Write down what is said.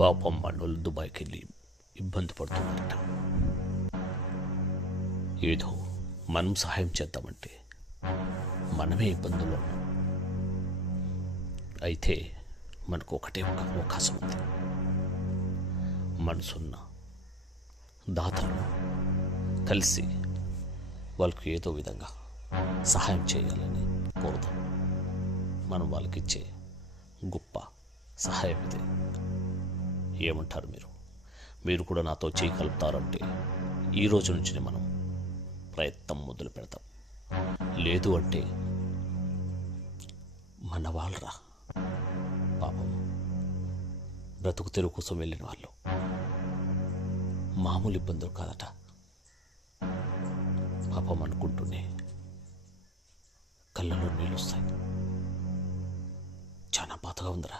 పాపం మనోళ్ళు దుబాయ్కి వెళ్ళి ఇబ్బంది పడుతున్నారట. ఏదో మనం సహాయం చేద్దామంటే మనమే ఇబ్బందుల్లో ఉన్నాం. అయితే మనకు ఒకటే ఒక అవకాశం ఉంది. మనసున్న దాతలను కలిసి వాళ్ళకు ఏదో విధంగా సహాయం చేయాలని కోరుదాం. మనం వాళ్ళకి ఇచ్చే గొప్ప సహాయం ఇదే. ఏమంటారు మీరు కూడా నాతో చేయగలుగుతారంటే ఈ రోజు నుంచి మనం ప్రయత్నం మొదలు పెడతాం. లేదు అంటే మన వాళ్ళరా, పాపం బ్రతుకు తెరువు కోసం వెళ్ళిన వాళ్ళు, మామూలు ఇబ్బందులు కాదట. పాపం అనుకుంటూనే కళ్ళలో నీళ్ళు వస్తాయి. చాలా బాధగా ఉందిరా.